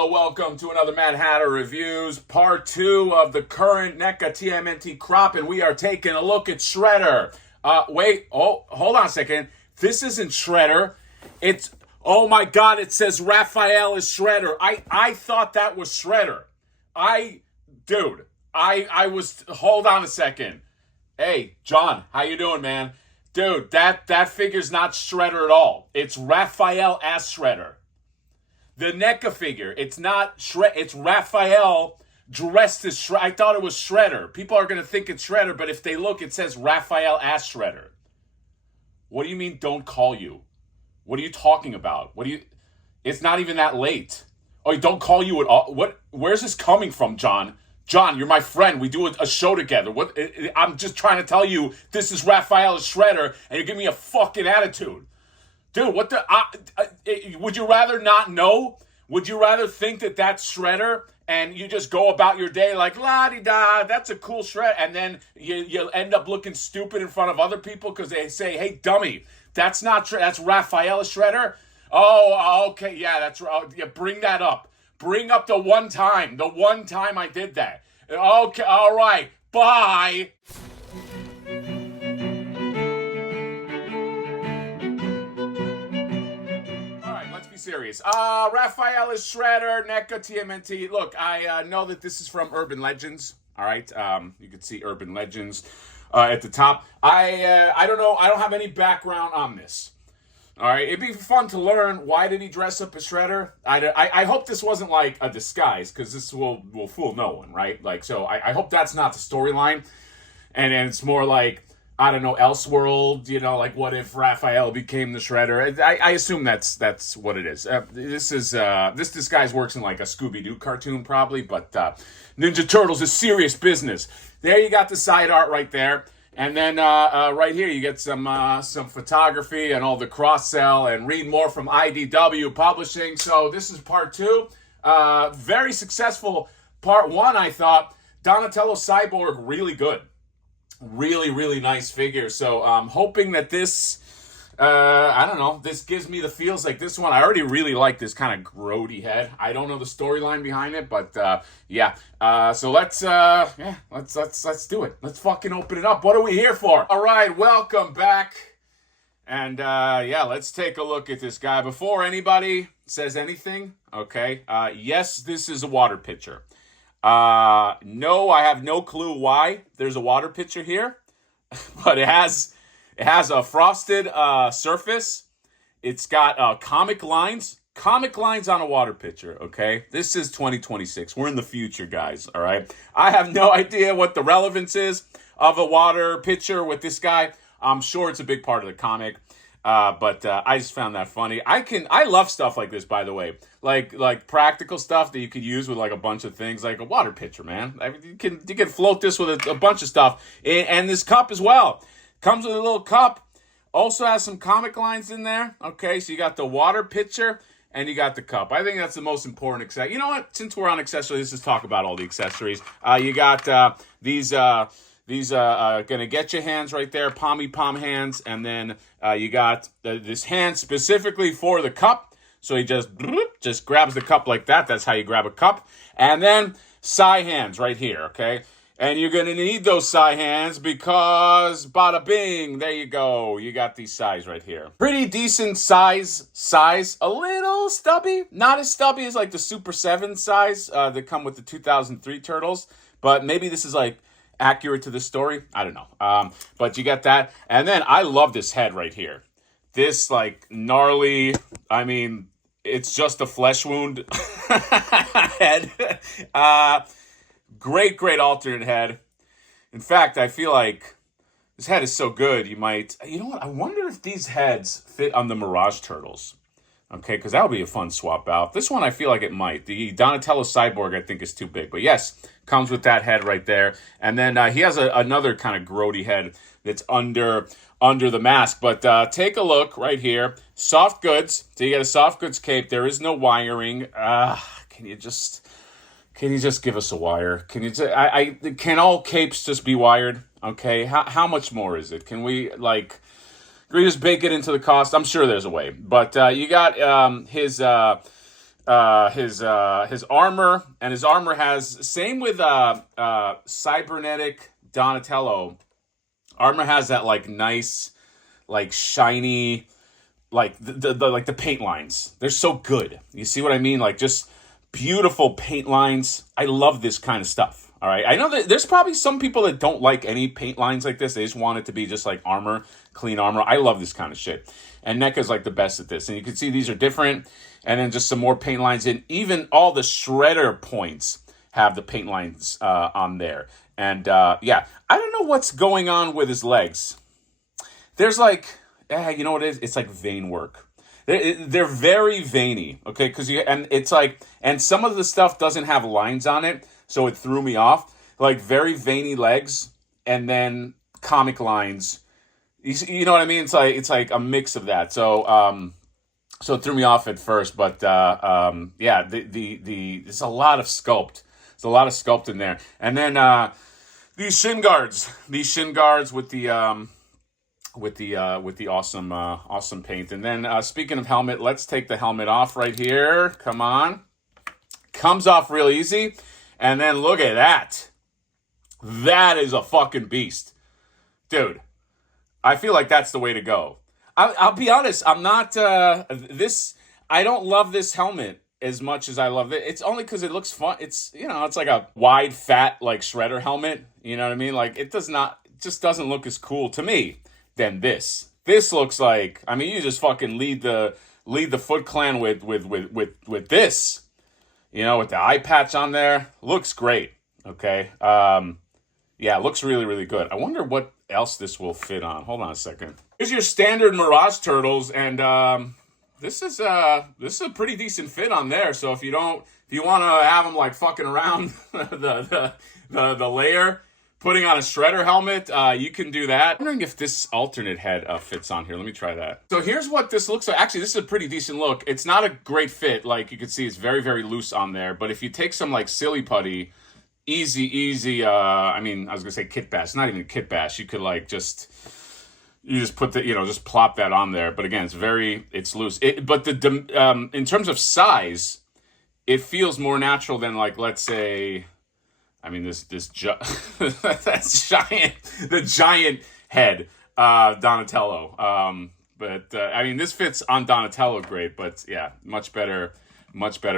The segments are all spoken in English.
Hello, welcome to another Mad Hatter Reviews, part 2 of the current NECA TMNT crop, and we are taking a look at Shredder. Hold on a second. This isn't Shredder. It's, oh my God, it says Raphael is Shredder. I thought that was Shredder. Hold on a second. Hey, John, how you doing, man? Dude, that figure's not Shredder at all. It's Raphael as Shredder. The NECA figure, it's not Shredder, it's Raphael dressed as Shredder. I thought it was Shredder. People are going to think it's Shredder, but if they look, it says Raphael as Shredder. What do you mean, don't call you? What are you talking about? It's not even that late. Oh, don't call you at all? Where's this coming from, John? John, you're my friend. We do a show together. I'm just trying to tell you this is Raphael as Shredder, and you're giving me a fucking attitude. Dude, would you rather not know? Would you rather think that that's Shredder and you just go about your day like, la-di-da, that's a cool Shredder, and then you'll end up looking stupid in front of other people because they say, hey, dummy, that's Raphael Shredder? Oh, okay, yeah, that's right. Yeah, bring that up. Bring up the one time I did that. Okay, all right, bye. Serious. Raphael is Shredder, NECA TMNT. Look, I know that this is from Urban Legends. All right, you can see Urban Legends at the top. I don't know. I don't have any background on this. All right, it'd be fun to learn why did he dress up as Shredder. I hope this wasn't like a disguise because this will fool no one, right? Like, so I hope that's not the storyline, and it's more like, I don't know, Elseworld, like what if Raphael became the Shredder? I assume that's what it is. This disguise works in like a Scooby-Doo cartoon probably, but Ninja Turtles is serious business. There you got the side art right there. And then right here you get some photography and all the cross-sell, and read more from IDW Publishing. So this is part 2. Very successful part 1, I thought. Donatello Cyborg, really good. Really, really nice figure. So I'm hoping that this, I don't know, this gives me the feels like this one. I already really like this kind of grody head. I don't know the storyline behind it, but yeah. So let's do it. Let's fucking open it up. What are we here for? All right, welcome back. And yeah, let's take a look at this guy. Before anybody says anything, okay, yes, this is a water pitcher. No, I have no clue why there's a water pitcher here, but it has a frosted surface. It's got comic lines on a water pitcher. Okay, this is 2026. We're in the future, guys. All right, I have no idea what the relevance is of a water pitcher with this guy. I'm sure it's a big part of the comic. But I just found that funny. I love stuff like this, by the way, like practical stuff that you could use with like a bunch of things, like a water pitcher, man. I mean, you can float this with a bunch of stuff, and this cup as well. Comes with a little cup. Also has some comic lines in there. Okay, so you got the water pitcher and you got the cup. I think that's the most important accessory. You know what? Since we're on accessories, let's just talk about all the accessories. You got these gonna get your hands right there, palmy palm hands, and then you got this hand specifically for the cup. So he just grabs the cup like that. That's how you grab a cup. And then side hands right here, okay? And you're gonna need those side hands because bada bing, there you go. You got these size right here. Pretty decent size, a little stubby. Not as stubby as like the Super 7 size that come with the 2003 Turtles, but maybe this is like accurate to the story. I don't know. But you get that. And then I love this head right here. This like gnarly, I mean, it's just a flesh wound head. Great alternate head. In fact, I feel like this head is so good, you know what? I wonder if these heads fit on the Mirage Turtles. Okay, because that would be a fun swap out. This one, I feel like it might. The Donatello Cyborg, I think, is too big. But yes, comes with that head right there. And then he has another kind of grody head that's under the mask. But take a look right here. Soft goods. So you get a soft goods cape. There is no wiring. Can you just give us a wire? Can all capes just be wired? Okay, how much more is it? Can we just bake it into the cost? I'm sure there's a way. But you got his his armor, and his armor has same with cybernetic Donatello. Armor has that like nice, like shiny, like the paint lines. They're so good. You see what I mean? Like just beautiful paint lines. I love this kind of stuff. All right. I know that there's probably some people that don't like any paint lines like this. They just want it to be just like armor, clean armor. I love this kind of shit. And NECA's like the best at this. And you can see these are different. And then just some more paint lines. And even all the shredder points have the paint lines on there. And yeah, I don't know what's going on with his legs. There's like, you know what it is? It's like vein work. They're very veiny, okay? And it's like, and some of the stuff doesn't have lines on it, so it threw me off. Like very veiny legs, and then comic lines. You know what I mean? It's like a mix of that. So so it threw me off at first, but yeah, there's a lot of sculpt. There's a lot of sculpt in there, and then these shin guards with the awesome paint. And then speaking of helmet, let's take the helmet off right here. Come on. Comes off real easy. And then look at that. That is a fucking beast. Dude, I feel like that's the way to go. I'll be honest, I'm not, I don't love this helmet as much as I love it. It's only because it looks fun. It's, you know, it's like a wide, fat, like Shredder helmet. You know what I mean? Like it just doesn't look as cool to me than this. This looks like, I mean, you just fucking lead the Foot Clan with this, you know, with the eye patch on there. Looks great. Okay. Yeah, it looks really, really good. I wonder what else this will fit on. Hold on a second. Here's your standard Mirage Turtles, and this is a pretty decent fit on there. So if you want to have them like fucking around the layer, putting on a Shredder helmet, you can do that. I'm wondering if this alternate head fits on here. Let me try that. So here's what this looks like. Actually, this is a pretty decent look. It's not a great fit. Like you can see, it's very, very loose on there. But if you take some like silly putty, easy. I mean, I was gonna say kit bash. It's not even a kit bash. You could like just put the, just plop that on there. But again, it's loose. But in terms of size, it feels more natural than like, let's say, I mean, that's giant, the giant head, Donatello. But I mean, this fits on Donatello great, but yeah, much better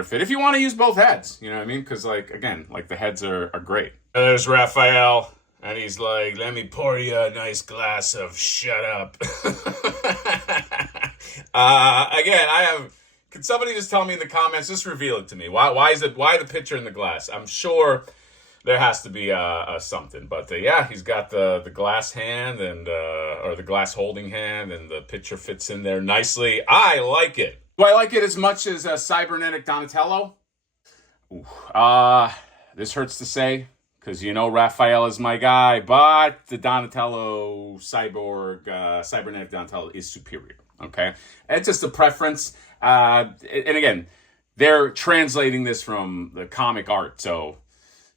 fit. If you want to use both heads, you know what I mean? Because like, again, like the heads are great. And there's Raphael, and he's like, let me pour you a nice glass of shut up. Again, could somebody just tell me in the comments, just reveal it to me. Why the picture in the glass? I'm sure there has to be something, but yeah, he's got the glass hand and or the glass holding hand, and the picture fits in there nicely. I like it. Do I like it as much as cybernetic Donatello? Ooh, this hurts to say because Raphael is my guy, but the Donatello cybernetic Donatello is superior. Okay, it's just a preference, and again, they're translating this from the comic art, so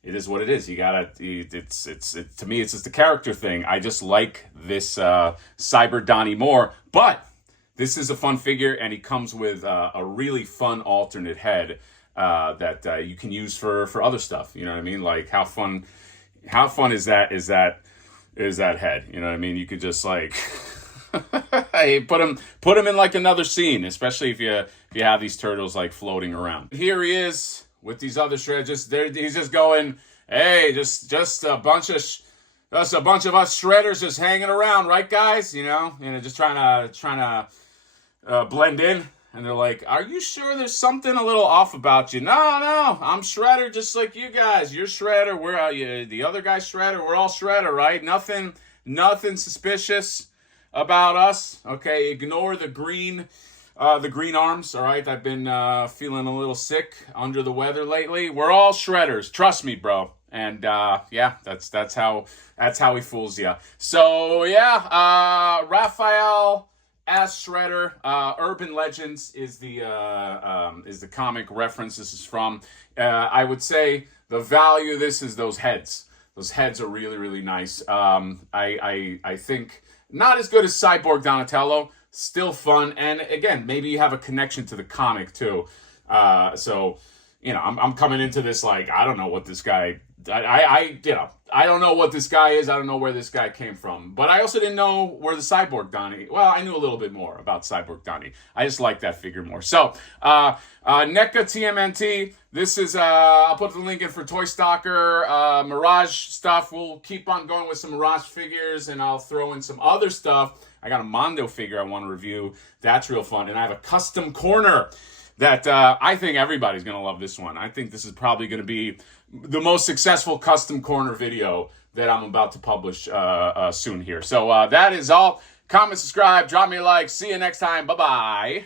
it is what it is. You gotta. To me, it's just a character thing. I just like this Cyber Donnie more. But this is a fun figure, and he comes with a really fun alternate head that you can use for other stuff. You know what I mean? Like how fun is that head? You know what I mean? You could just like hey, put him in like another scene, especially if you have these turtles like floating around. Here he is with these other shreds, he's just going, hey, just a bunch of us shredders just hanging around, right, guys? Just trying to blend in. And they're like, are you sure there's something a little off about you? No, I'm Shredder just like you guys. You're Shredder. We're the other guy's Shredder. We're all Shredder, right? Nothing suspicious about us. Okay, ignore the green arms, all right? I've been feeling a little sick, under the weather lately. We're all Shredders. Trust me, bro. And yeah, that's how he fools you. So yeah, Raphael as Shredder. Urban Legends is the comic reference this is from. I would say the value of this is those heads. Those heads are really, really nice. I think not as good as Cyborg Donatello. Still fun, and again, maybe you have a connection to the comic too. So, I'm coming into this like, I don't know what this guy, I don't know what this guy is. I don't know where this guy came from. But I also didn't know where the Cyborg Donnie, well, I knew a little bit more about Cyborg Donnie. I just like that figure more. So, NECA TMNT, this is, I'll put the link in for Toy Stalker, Mirage stuff. We'll keep on going with some Mirage figures, and I'll throw in some other stuff. I got a Mondo figure I want to review. That's real fun. And I have a custom corner that I think everybody's going to love this one. I think this is probably going to be the most successful custom corner video that I'm about to publish soon here. So that is all. Comment, subscribe, drop me a like. See you next time. Bye-bye.